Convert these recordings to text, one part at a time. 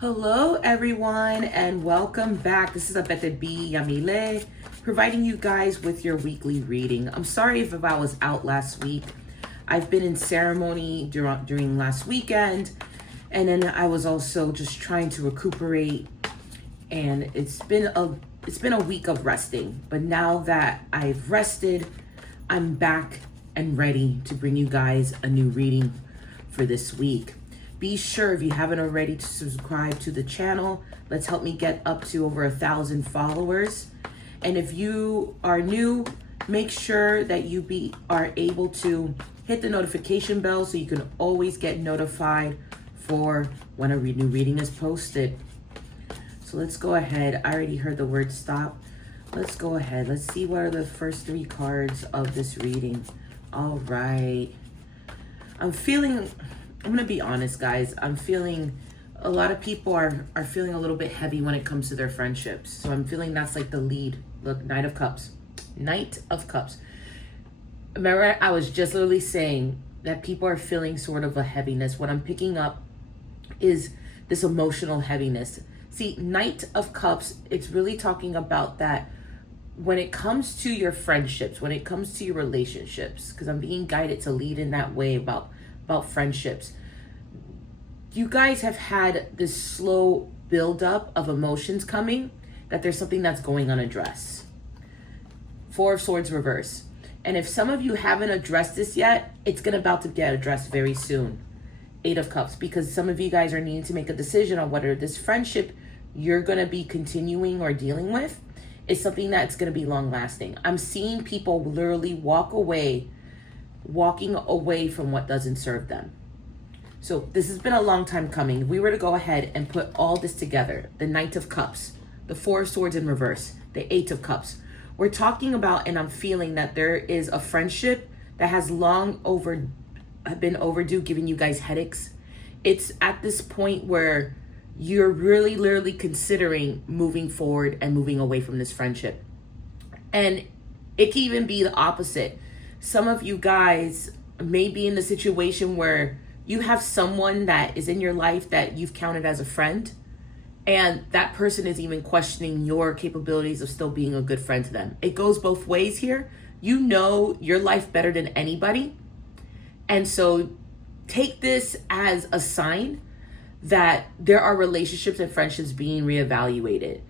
Hello everyone and welcome back. This is Abete B. Yamile providing you guys with your weekly reading. I'm sorry if I was out last week. I've been in ceremony during last weekend, and then I was also just trying to recuperate, and it's been a week of resting. But now that I've rested, I'm back and ready to bring you guys a new reading for this week. Be sure, if you haven't already, to subscribe to the channel. Let's help me get up to over 1,000 followers. And if you are new, make sure that you are able to hit the notification bell so you can always get notified for when a new reading is posted. So let's go ahead. I already heard the word stop. Let's go ahead. Let's see what are the first 3 cards of this reading. All right. I'm going to be honest, guys. I'm feeling a lot of people are feeling a little bit heavy when it comes to their friendships. So I'm feeling that's like the lead. Look, Knight of Cups. Knight of Cups. Remember, I was just literally saying that people are feeling sort of a heaviness. What I'm picking up is this emotional heaviness. See, Knight of Cups, it's really talking about that when it comes to your friendships, when it comes to your relationships, because I'm being guided to lead in that way about friendships. You guys have had this slow buildup of emotions coming, that there's something that's going unaddressed. 4 of Swords reverse. And if some of you haven't addressed this yet, it's about to get addressed very soon. 8 of Cups, because some of you guys are needing to make a decision on whether this friendship you're going to be continuing or dealing with is something that's going to be long lasting. I'm seeing people literally walking away from what doesn't serve them. So this has been a long time coming. If we were to go ahead and put all this together, the Knight of Cups, the 4 of Swords in reverse, the 8 of Cups, we're talking about, and I'm feeling that there is a friendship that has been overdue, giving you guys headaches. It's at this point where you're really literally considering moving forward and moving away from this friendship. And it can even be the opposite. Some of you guys may be in the situation where you have someone that is in your life that you've counted as a friend, and that person is even questioning your capabilities of still being a good friend to them. It goes both ways here. You know your life better than anybody. And so take this as a sign that there are relationships and friendships being reevaluated.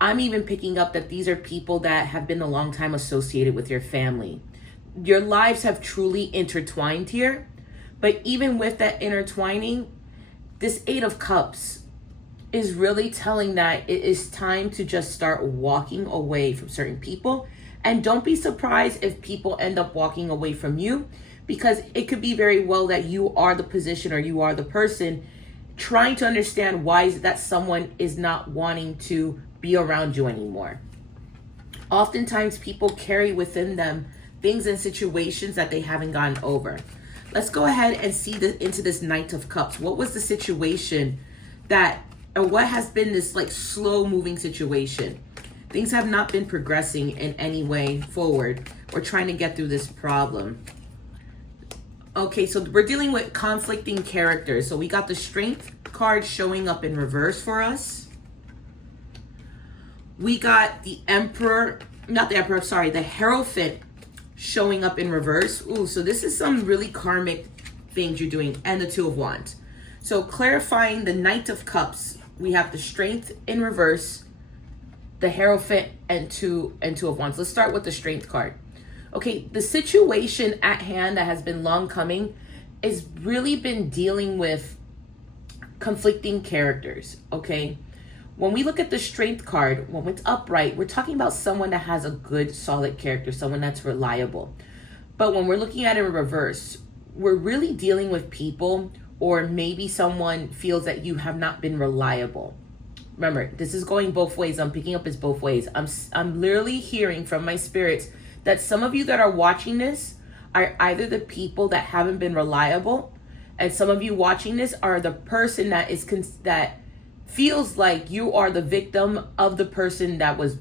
I'm even picking up that these are people that have been a long time associated with your family. Your lives have truly intertwined here. But even with that intertwining, this 8 of Cups is really telling that it is time to just start walking away from certain people. And don't be surprised if people end up walking away from you, because it could be very well that you are the position or you are the person trying to understand why is it that someone is not wanting to be around you anymore. Oftentimes people carry within them things and situations that they haven't gotten over. Let's go ahead and see into this Knight of Cups. What was the situation or what has been this like slow moving situation? Things have not been progressing in any way forward. We're trying to get through this problem. Okay, so we're dealing with conflicting characters. So we got the Strength card showing up in reverse for us. We got the the Hierophant showing up in reverse. Ooh, so this is some really karmic things you're doing. And the 2 of Wands. So clarifying the Knight of Cups, we have the Strength in reverse, the Hierophant, and two of Wands. Let's start with the Strength card. Okay, the situation at hand that has been long coming has really been dealing with conflicting characters, okay? When we look at the Strength card, when it's upright, we're talking about someone that has a good, solid character, someone that's reliable. But when we're looking at it in reverse, we're really dealing with people, or maybe someone feels that you have not been reliable. Remember, this is going both ways. I'm picking up as both ways. I'm literally hearing from my spirits that some of you that are watching this are either the people that haven't been reliable, and some of you watching this are the person that feels like you are the victim of the person that was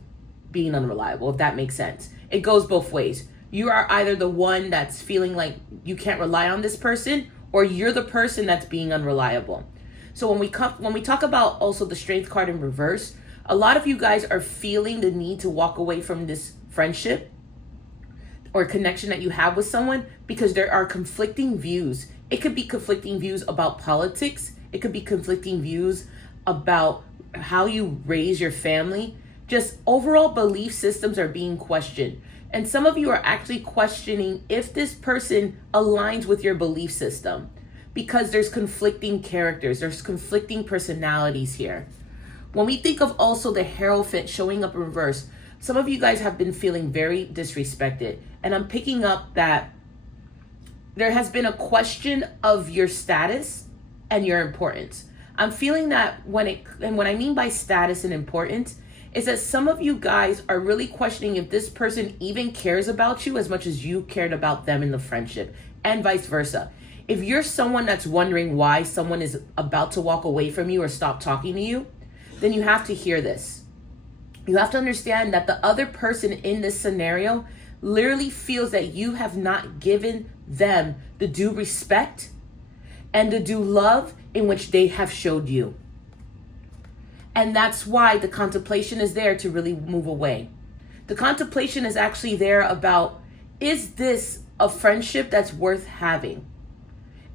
being unreliable, if that makes sense. It goes both ways. You are either the one that's feeling like you can't rely on this person, or you're the person that's being unreliable. So when we talk about also the Strength card in reverse, a lot of you guys are feeling the need to walk away from this friendship or connection that you have with someone because there are conflicting views. It could be conflicting views about politics. It could be conflicting views about how you raise your family. Just overall belief systems are being questioned. And some of you are actually questioning if this person aligns with your belief system because there's conflicting characters, there's conflicting personalities here. When we think of also the Hierophant showing up in reverse, some of you guys have been feeling very disrespected. And I'm picking up that there has been a question of your status and your importance. I'm feeling that and what I mean by status and importance is that some of you guys are really questioning if this person even cares about you as much as you cared about them in the friendship, and vice versa. If you're someone that's wondering why someone is about to walk away from you or stop talking to you, then you have to hear this. You have to understand that the other person in this scenario literally feels that you have not given them the due respect and the due love in which they have showed you. And that's why the contemplation is there to really move away. The contemplation is actually there about, is this a friendship that's worth having?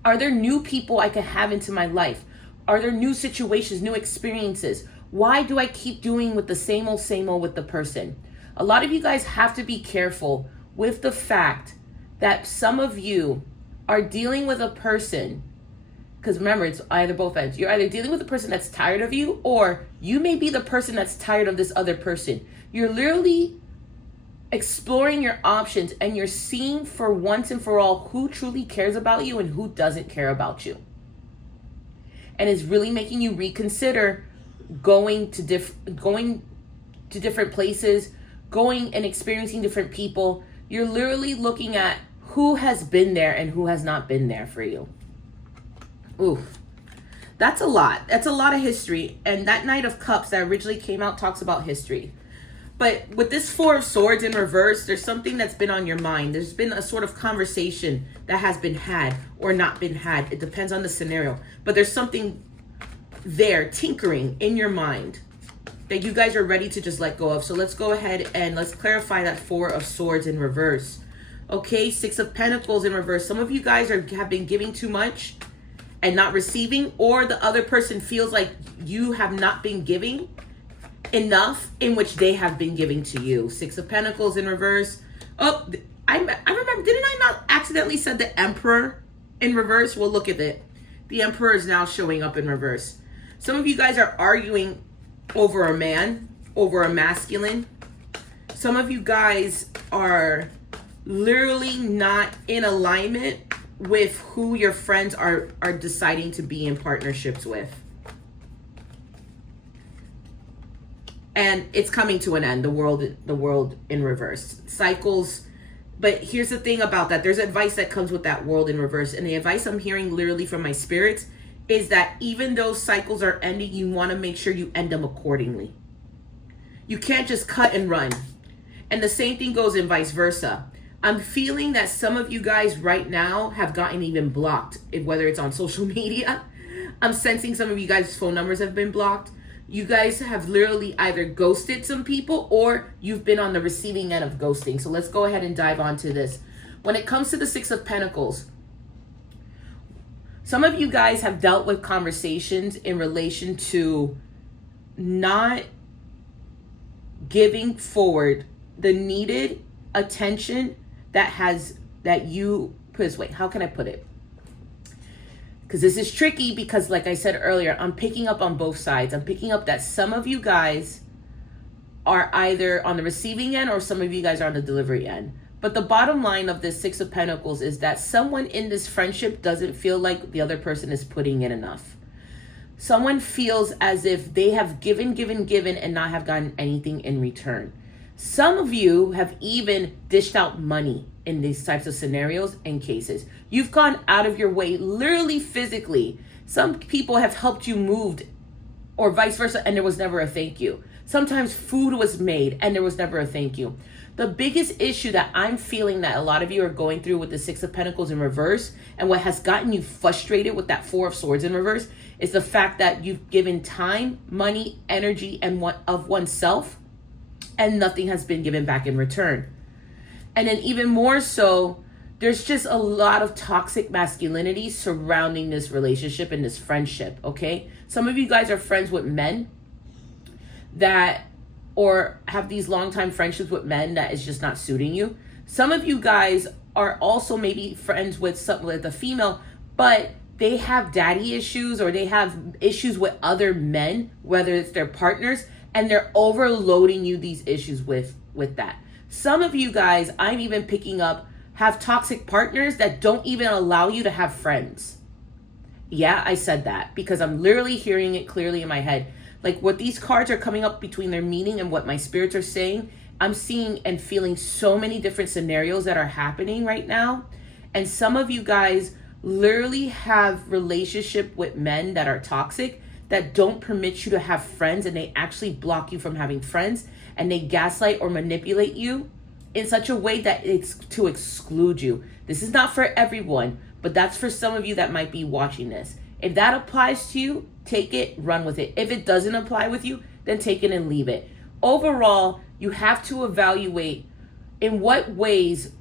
Are there new people I can have into my life? Are there new situations, new experiences? Why do I keep doing with the same old with the person? A lot of you guys have to be careful with the fact that some of you are dealing with a person, because remember, it's either both ends. You're either dealing with a person that's tired of you, or you may be the person that's tired of this other person. You're literally exploring your options and you're seeing for once and for all who truly cares about you and who doesn't care about you. And it's really making you reconsider going to different places, going and experiencing different people. You're literally looking at who has been there and who has not been there for you. Ooh, that's a lot. That's a lot of history. And that Knight of Cups that originally came out talks about history. But with this Four of Swords in reverse, there's something that's been on your mind. There's been a sort of conversation that has been had or not been had. It depends on the scenario. But there's something there tinkering in your mind that you guys are ready to just let go of. So let's go ahead and let's clarify that Four of Swords in reverse. Okay, Six of Pentacles in reverse. Some of you guys have been giving too much and not receiving, or the other person feels like you have not been giving enough in which they have been giving to you. Six of Pentacles in reverse. Oh, I remember, didn't I not accidentally said the Emperor in reverse? Well, look at it. The Emperor is now showing up in reverse. Some of you guys are arguing over a man, over a masculine. Some of you guys are literally not in alignment with who your friends are deciding to be in partnerships with. And it's coming to an end, the world in reverse. Cycles. But here's the thing about that. There's advice that comes with that world in reverse. And the advice I'm hearing literally from my spirits is that even though cycles are ending, you want to make sure you end them accordingly. You can't just cut and run. And the same thing goes in vice versa. I'm feeling that some of you guys right now have gotten even blocked, whether it's on social media. I'm sensing some of you guys' phone numbers have been blocked. You guys have literally either ghosted some people or you've been on the receiving end of ghosting. So let's go ahead and dive onto this. When it comes to the Six of Pentacles, some of you guys have dealt with conversations in relation to not giving forward the needed attention that you put this way. How can I put it? Because this is tricky because like I said earlier, I'm picking up on both sides. I'm picking up that some of you guys are either on the receiving end or some of you guys are on the delivery end. But the bottom line of this Six of Pentacles is that someone in this friendship doesn't feel like the other person is putting in enough. Someone feels as if they have given and not have gotten anything in return. Some of you have even dished out money in these types of scenarios and cases. You've gone out of your way, literally physically. Some people have helped you move or vice versa, and there was never a thank you. Sometimes food was made and there was never a thank you. The biggest issue that I'm feeling that a lot of you are going through with the Six of Pentacles in reverse and what has gotten you frustrated with that Four of Swords in reverse It's the fact that you've given time, money, energy, and of oneself, and nothing has been given back in return. And then even more so, there's just a lot of toxic masculinity surrounding this relationship and this friendship, okay? Some of you guys are friends with men that, or have these long-time friendships with men that is just not suiting you. Some of you guys are also maybe friends with a female, but they have daddy issues or they have issues with other men, whether it's their partners, and they're overloading you these issues with that. Some of you guys, I'm even picking up, have toxic partners that don't even allow you to have friends. Yeah, I said that because I'm literally hearing it clearly in my head. Like what these cards are coming up between their meaning and what my spirits are saying, I'm seeing and feeling so many different scenarios that are happening right now. And some of you guys literally have relationship with men that are toxic, that don't permit you to have friends, and they actually block you from having friends, and they gaslight or manipulate you in such a way that it's to exclude you. This is not for everyone, but that's for some of you that might be watching this. If that applies to you, take it, run with it. If it doesn't apply with you, then take it and leave it. Overall, you have to evaluate in what ways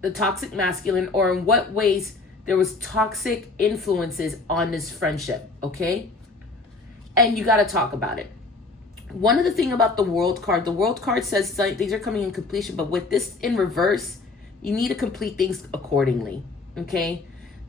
the toxic masculine, or in what ways there was toxic influences on this friendship, okay? And you got to talk about it. One of the things about the world card says things are coming in completion, but with this in reverse, you need to complete things accordingly, okay?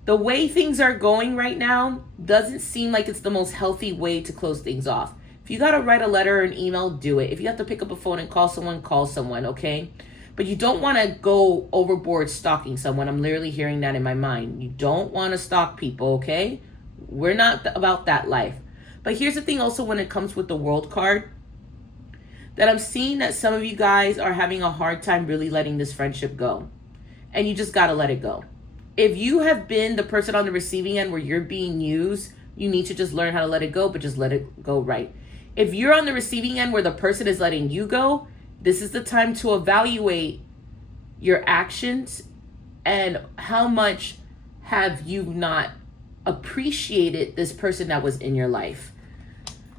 The way things are going right now doesn't seem like it's the most healthy way to close things off. If you got to write a letter or an email, do it. If you have to pick up a phone and call someone, okay? But you don't want to go overboard stalking someone. I'm literally hearing that in my mind. You don't want to stalk people, okay? We're not about that life. But here's the thing also when it comes with the world card, that I'm seeing that some of you guys are having a hard time really letting this friendship go. And you just got to let it go. If you have been the person on the receiving end where you're being used, you need to just learn how to let it go, but just let it go right. If you're on the receiving end where the person is letting you go, this is the time to evaluate your actions and how much have you not appreciated this person that was in your life.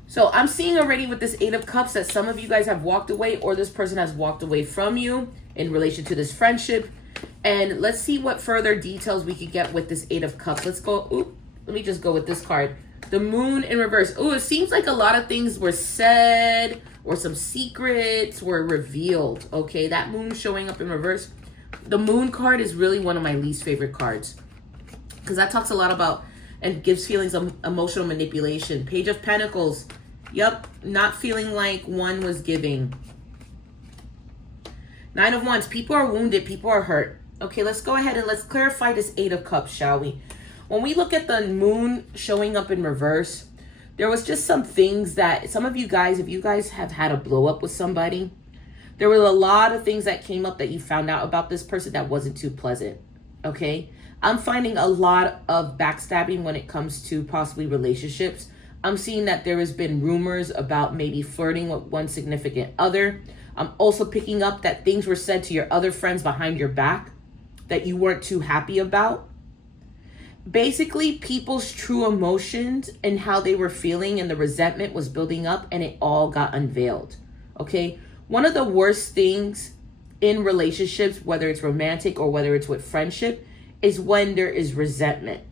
So I'm seeing already with this 8 of Cups that some of you guys have walked away, or this person has walked away from you in relation to this friendship. And let's see what further details we could get with this 8 of Cups. Let's go. Let me just go with this card. The Moon in reverse. It seems like a lot of things were said or some secrets were revealed. Okay, that Moon showing up in reverse. The Moon card is really one of my least favorite cards because that talks a lot about and gives feelings of emotional manipulation. Page of Pentacles. Yep, not feeling like one was giving. 9 of Wands. People are wounded. People are hurt. Okay, let's go ahead and let's clarify this 8 of Cups, shall we? When we look at the Moon showing up in reverse, there was just some things that some of you guys, if you guys have had a blow up with somebody, there were a lot of things that came up that you found out about this person that wasn't too pleasant. Okay, I'm finding a lot of backstabbing when it comes to possibly relationships. I'm seeing that there has been rumors about maybe flirting with one significant other. I'm also picking up that things were said to your other friends behind your back that you weren't too happy about. Basically, people's true emotions and how they were feeling and the resentment was building up, and it all got unveiled. Okay, one of the worst things in relationships, whether it's romantic or whether it's with friendship, is when there is resentment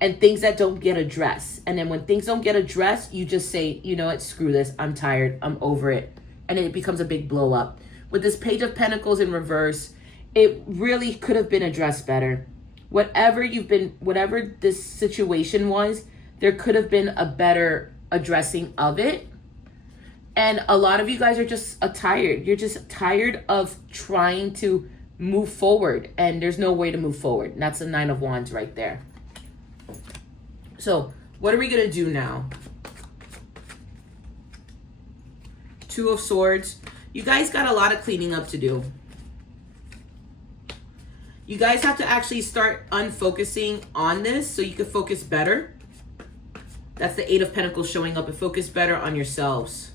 and things that don't get addressed. And then when things don't get addressed, you just say, you know what, screw this, I'm tired, I'm over it. And then it becomes a big blow up. With this Page of Pentacles in reverse, it really could have been addressed better. Whatever this situation was, there could have been a better addressing of it. And a lot of you guys are just tired. You're just tired of trying to move forward, and there's no way to move forward. And that's the 9 of Wands right there. So what are we going to do now? 2 of Swords. You guys got a lot of cleaning up to do. You guys have to actually start unfocusing on this so you can focus better. That's the 8 of Pentacles showing up, and focus better on yourselves.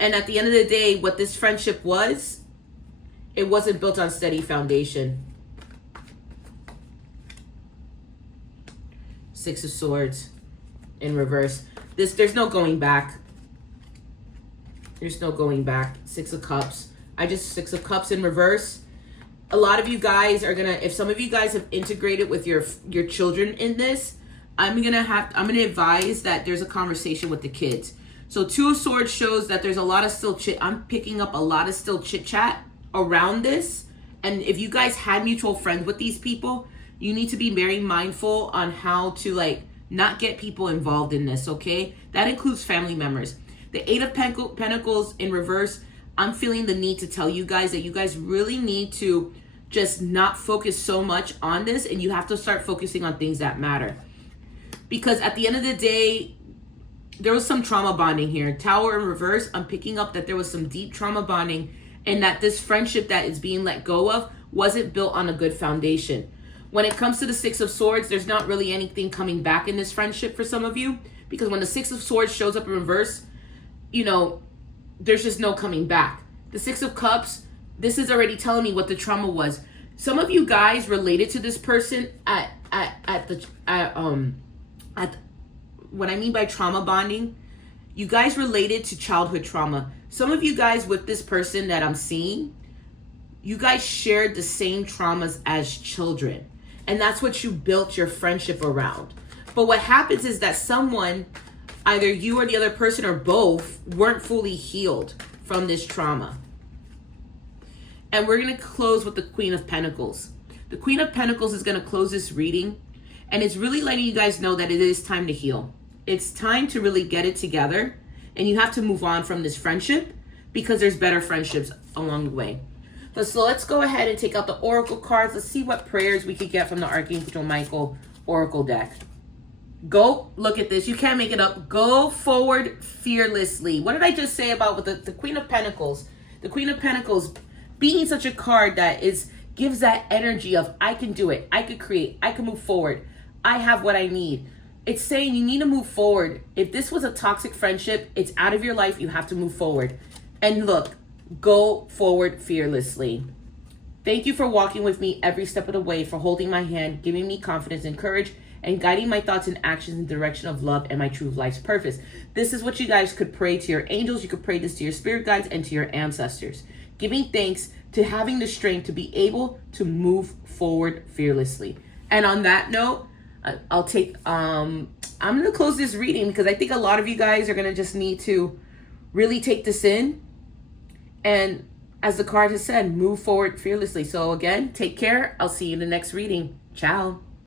And at the end of the day, what this friendship was, it wasn't built on steady foundation. Six of Swords in reverse. There's no going back. There's no going back. Six of Cups. Six of Cups in reverse. A lot of you guys are gonna, if some of you guys have integrated with your children in this, I'm gonna advise that there's a conversation with the kids. So Two of Swords shows that there's a lot of still I'm picking up a lot of still chit chat around this. And if you guys had mutual friends with these people, you need to be very mindful on how to like not get people involved in this, okay? That includes family members. The Eight of Pentacles in reverse, I'm feeling the need to tell you guys that you guys really need to just not focus so much on this, and you have to start focusing on things that matter. Because at the end of the day, there was some trauma bonding here. Tower in reverse, I'm picking up that there was some deep trauma bonding, and that this friendship that is being let go of wasn't built on a good foundation. When it comes to the Six of Swords, there's not really anything coming back in this friendship for some of you, because when the Six of Swords shows up in reverse, you know, there's just no coming back. The Six of Cups, this is already telling me what the trauma was. Some of you guys related to this person at what I mean by trauma bonding, you guys related to childhood trauma. Some of you guys with this person that I'm seeing, you guys shared the same traumas as children. And that's what you built your friendship around. But what happens is that someone, either you or the other person or both, weren't fully healed from this trauma. And we're going to close with the Queen of Pentacles. The Queen of Pentacles is going to close this reading. And it's really letting you guys know that it is time to heal. It's time to really get it together. And you have to move on from this friendship because there's better friendships along the way. So let's go ahead and take out the Oracle cards. Let's see what prayers we could get from the Archangel Michael Oracle deck. Go, look at this. You can't make it up. Go forward fearlessly. What did I just say about with the Queen of Pentacles? The Queen of Pentacles being such a card that gives that energy of I can do it. I could create. I can move forward. I have what I need. It's saying you need to move forward. If this was a toxic friendship, it's out of your life. You have to move forward. And look, go forward fearlessly. Thank you for walking with me every step of the way, for holding my hand, giving me confidence and courage, and guiding my thoughts and actions in the direction of love and my true life's purpose. This is what you guys could pray to your angels. You could pray this to your spirit guides and to your ancestors. Giving thanks to having the strength to be able to move forward fearlessly. And on that note, I'm going to close this reading because I think a lot of you guys are going to just need to really take this in. And as the card has said, move forward fearlessly. So again, take care. I'll see you in the next reading. Ciao.